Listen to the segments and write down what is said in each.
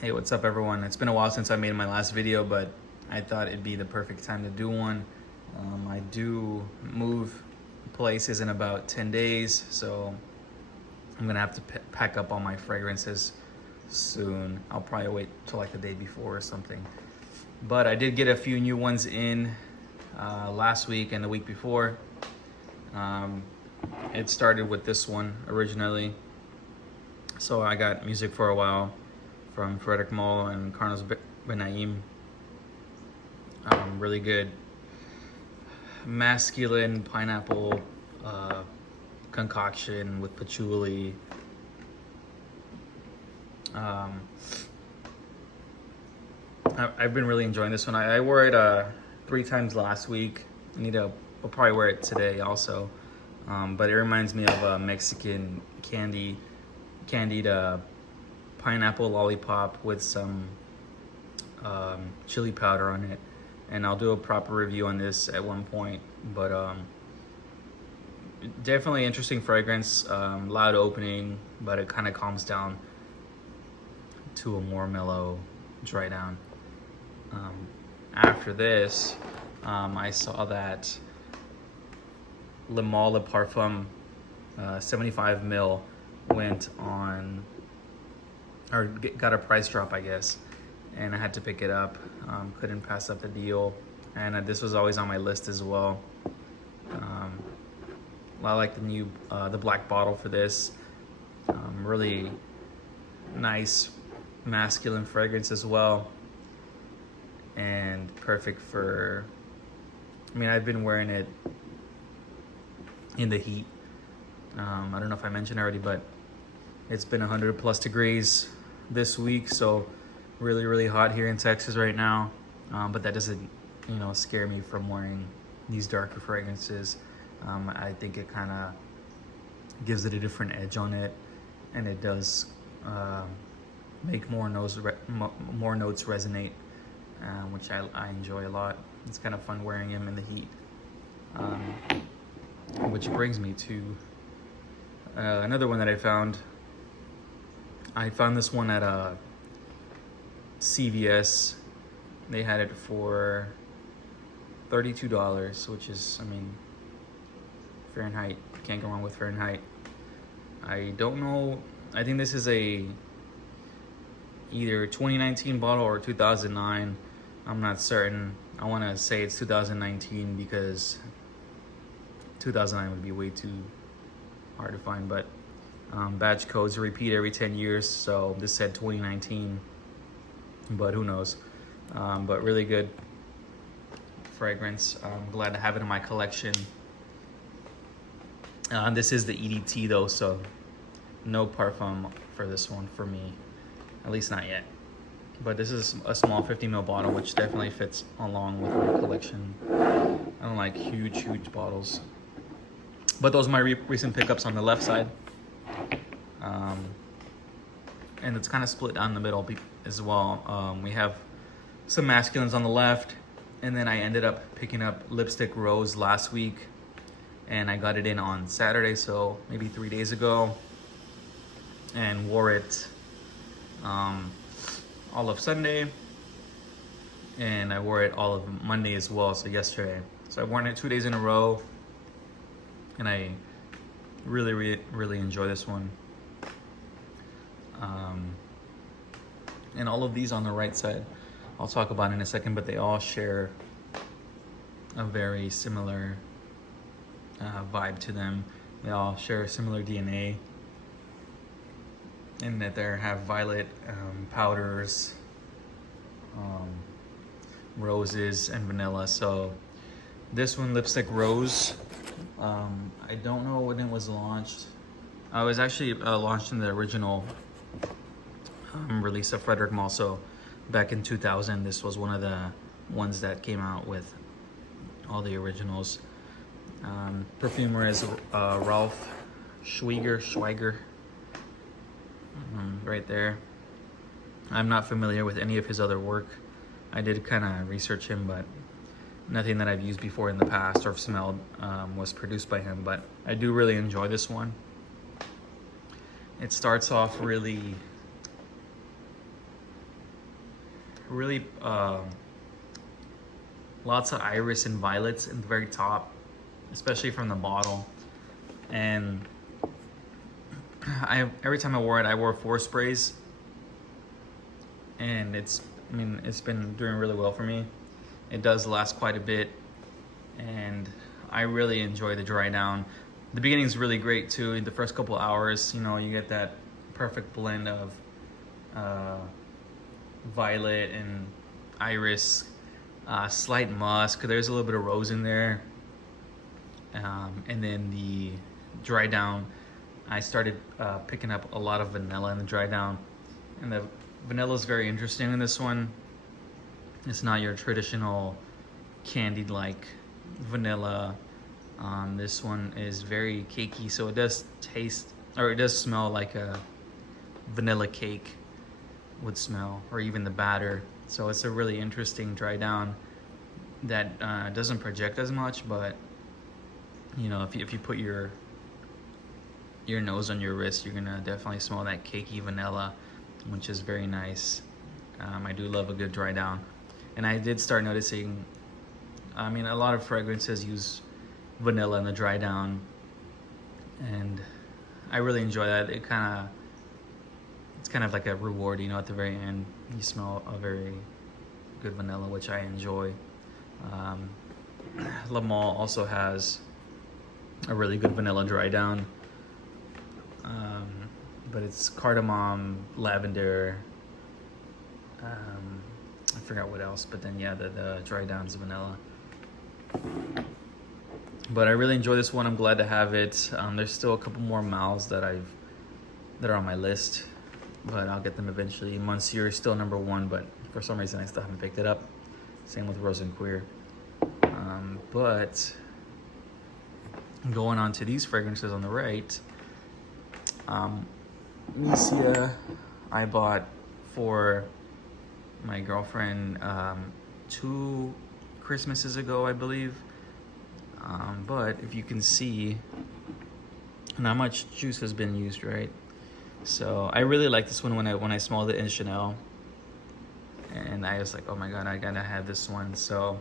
Hey, what's up everyone? It's been a while since I made my last video, but I thought it'd be the perfect time to do one. I do move places in about 10 days, so I'm gonna have to pack up all my fragrances soon. I'll probably wait till like the day before or something. But I did get a few new ones in last week and the week before. It started with this one originally. So I got music for a while from Frederic Malle and Carlos Benaim. Really good masculine pineapple concoction with patchouli. I've been really enjoying this one. I wore it 3 times last week. I'll probably wear it today also. But it reminds me of a Mexican candied pineapple lollipop with some chili powder on it. And I'll do a proper review on this at one point. But definitely interesting fragrance, loud opening, but it kind of calms down to a more mellow dry down. After this, I saw that Male Le Parfum 75 ml went on, or got a price drop, I guess, and I had to pick it up. Couldn't pass up the deal, and this was always on my list as well. I like the black bottle for this. Really nice masculine fragrance as well, and perfect for, I mean, I've been wearing it in the heat. I don't know if I mentioned already, but it's been 100+ degrees this week, so really hot here in Texas right now. But that doesn't, scare me from wearing these darker fragrances. I think it kind of gives it a different edge on it, and it does make more notes resonate, which I enjoy a lot. It's kind of fun wearing them in the heat. Which brings me to another one that I found. I found this one at CVS. They had it for $32, which is, I mean, Fahrenheit. Can't go wrong with Fahrenheit. I don't know. I think this is either 2019 bottle or 2009. I'm not certain. I want to say it's 2019 because 2009 would be way too hard to find, but batch codes repeat every 10 years, so this said 2019, but who knows. But really good fragrance. I'm glad to have it in my collection. This is the EDT though, so no parfum for this one for me, at least not yet. But this is a small 50 ml bottle, which definitely fits along with my collection. I don't like huge bottles. But those are my recent pickups on the left side. And it's kind of split down the middle as well. We have some masculines on the left, and then I ended up picking up Lipstick Rose last week, and I got it in on Saturday, so maybe 3 days ago, and wore it all of Sunday, and I wore it all of Monday as well, so yesterday. So I've worn it 2 days in a row, and I really enjoy this one. And all of these on the right side, I'll talk about in a second, but they all share a very similar vibe to them. They all share a similar DNA in that they have violet powders, roses, and vanilla. So this one, Lipstick Rose, I don't know when it was launched. I was actually launched in the original release of Frederic Malle. So back in 2000, this was one of the ones that came out with all the originals. Perfumer is Ralph Schweiger, right there. I'm not familiar with any of his other work. I did kind of research him, but nothing that I've used before in the past or smelled was produced by him. But I do really enjoy this one. It starts off really really lots of iris and violets in the very top, especially from the bottle. And every time I wore it, I wore 4 sprays, and it's been doing really well for me. It does last quite a bit, and I really enjoy the dry down. The beginning is really great too. In the first couple hours, you know, you get that perfect blend of violet and iris, slight musk. There's a little bit of rose in there, and then the dry down, I started picking up a lot of vanilla in the dry down, and the vanilla is very interesting in this one. It's not your traditional candied like vanilla. This one is very cakey, so it does taste, or it does smell like a vanilla cake would smell, or even the batter. So it's a really interesting dry down that doesn't project as much, but you know, if you put your nose on your wrist, you're gonna definitely smell that cakey vanilla, which is very nice. I do love a good dry down. And I did start noticing, I mean, a lot of fragrances use vanilla in the dry down, and I really enjoy that. It's kind of like a reward, you know, at the very end. You smell a very good vanilla, which I enjoy. Le Male also has a really good vanilla dry down, but it's cardamom, lavender, I forgot what else, but then yeah, the dry down's vanilla. But I really enjoy this one. I'm glad to have it. There's still a couple more Males that are on my list, but I'll get them eventually. Monsieur is still number 1, but for some reason I still haven't picked it up. Same with Rose and Queer. But going on to these fragrances on the right, Misia, I bought for my girlfriend 2 Christmases ago, I believe. But if you can see, not much juice has been used, right? So I really like this one when I smelled it in Chanel, and I was like, oh my god, I gotta have this one. So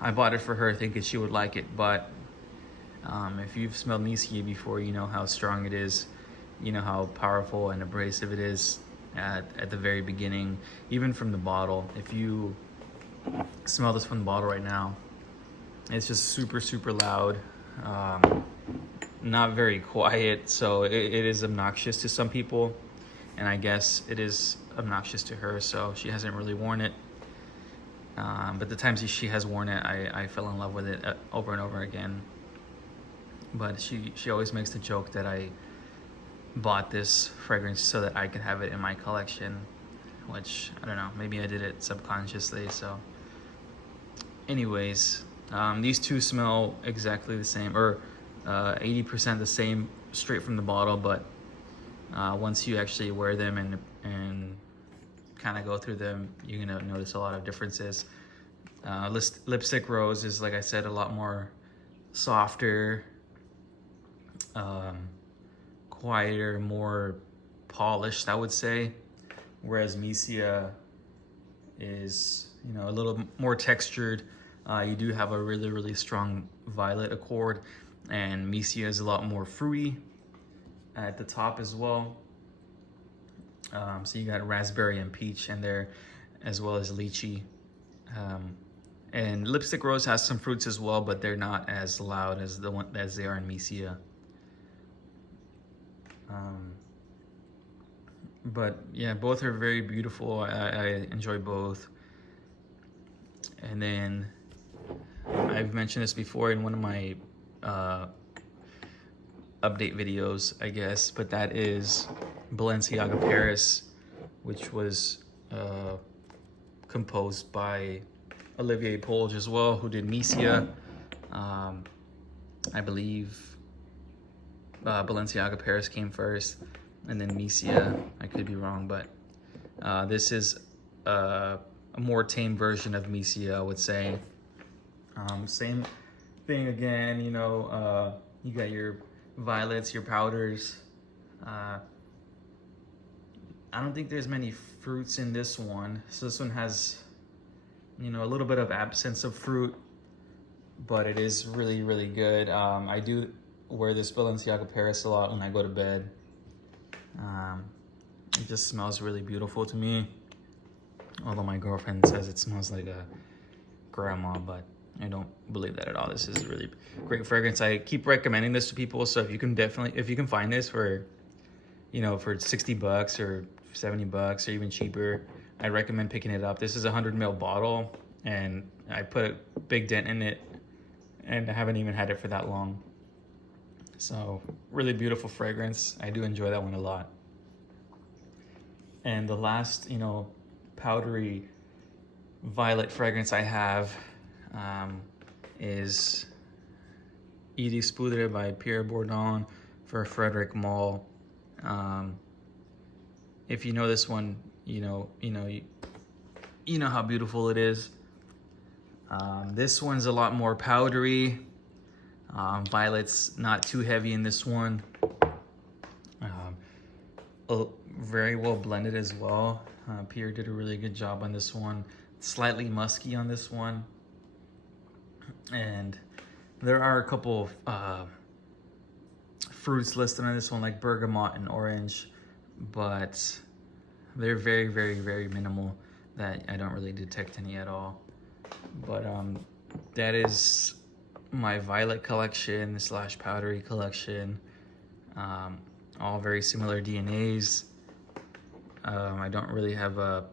I bought it for her thinking she would like it. But if you've smelled Misia before, you know how strong it is. You know how powerful and abrasive it is at the very beginning, even from the bottle. If you smell this from the bottle right now, it's just super, super loud. Not very quiet, so it is obnoxious to some people, and I guess it is obnoxious to her, so she hasn't really worn it. But the times she has worn it, I fell in love with it over and over again. But she always makes the joke that I bought this fragrance so that I could have it in my collection, which, I don't know, maybe I did it subconsciously. So anyways, these two smell exactly the same, or 80% the same straight from the bottle, but once you actually wear them and kind of go through them, you're gonna notice a lot of differences. Lipstick Rose is, like I said, a lot more softer, quieter, more polished, I would say, whereas Misia is, you know, a little more textured. You do have a really, really strong violet accord, and Misia is a lot more fruity at the top as well. So you got raspberry and peach in there, as well as lychee. And Lipstick Rose has some fruits as well, but they're not as loud as they are in Misia. But yeah, both are very beautiful. I enjoy both. And then I've mentioned this before in one of my update videos, I guess, but that is Balenciaga Paris, which was composed by Olivier Polge as well, who did Misia. I believe Balenciaga Paris came first, and then Misia. I could be wrong, but this is a more tame version of Misia, I would say. Same thing again, you know, you got your violets, your powders. I don't think there's many fruits in this one. So this one has, you know, a little bit of absence of fruit, but it is really, really good. I do wear this Balenciaga Paris a lot when I go to bed. It just smells really beautiful to me. Although my girlfriend says it smells like a grandma, but I don't believe that at all. This is a really great fragrance. I keep recommending this to people. So if you can find this for, you know, for 60 bucks or 70 bucks or even cheaper, I recommend picking it up. This is a 100 ml bottle and I put a big dent in it and I haven't even had it for that long. So really beautiful fragrance. I do enjoy that one a lot. And the last, you know, powdery violet fragrance I have is Iris Poudre by Pierre Bourdon for Frederic Malle. If you know this one, you know how beautiful it is. This one's a lot more powdery. Violet's not too heavy in this one. Very well blended as well. Pierre did a really good job on this one. Slightly musky on this one. And there are a couple of fruits listed on this one, like bergamot and orange, but they're very, very, very minimal that I don't really detect any at all. But that is my violet collection / powdery collection. All very similar DNAs. I don't really have a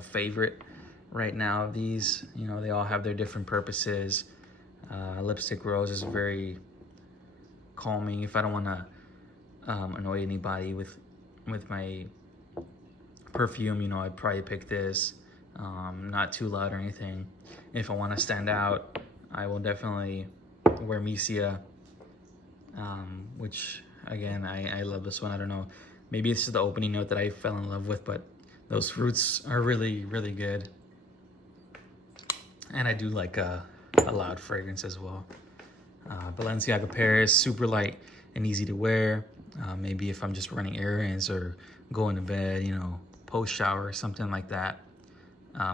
favorite right now of these. You know, they all have their different purposes. Lipstick Rose is very calming. If I don't want to annoy anybody with my perfume, you know, I'd probably pick this. Not too loud or anything. If I want to stand out, I will definitely wear Misia, which again, I love this one. I don't know, maybe it's just the opening note that I fell in love with, but those fruits are really, really good. And I do like a loud fragrance as well. Balenciaga Paris, super light and easy to wear. Maybe if I'm just running errands or going to bed, you know, post shower or something like that.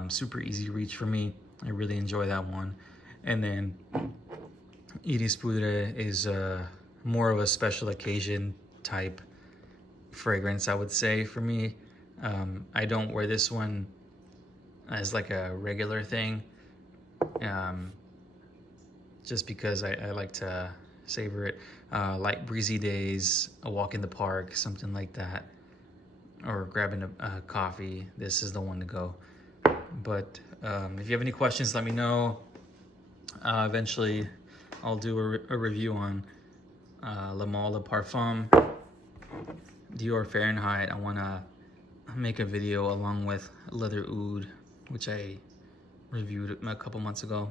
Super easy reach for me. I really enjoy that one. And then Iris Poudre is more of a special occasion type fragrance, I would say, for me. I don't wear this one as like a regular thing, just because I like to savor it. Light breezy days, a walk in the park, something like that, or grabbing a coffee, this is the one to go. But if you have any questions, let me know. Eventually I'll do a review on Male Le Parfum, Dior Fahrenheit. I want to make a video along with Leather Oud, which I reviewed a couple months ago.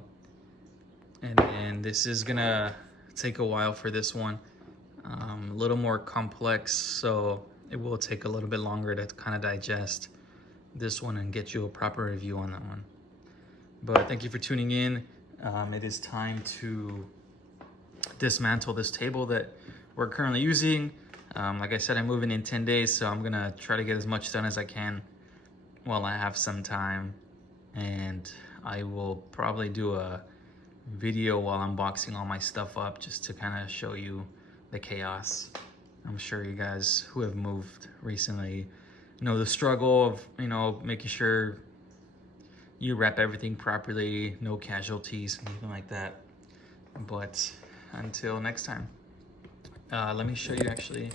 And this is gonna take a while for this one. A little more complex, so it will take a little bit longer to kind of digest this one and get you a proper review on that one. But thank you for tuning in. It is time to dismantle this table that we're currently using. Like I said, I'm moving in 10 days, so I'm gonna try to get as much done as I can while I have some time. And I will probably do a video while I'm boxing all my stuff up, just to kind of show you the chaos. I'm sure you guys who have moved recently know the struggle of, you know, making sure you wrap everything properly, no casualties, anything like that. But until next time, let me show you actually.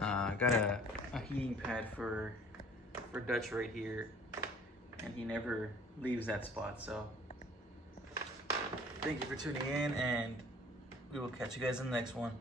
I got a heating pad for Dutch right here, and he never leaves that spot. So thank you for tuning in, and we will catch you guys in the next one.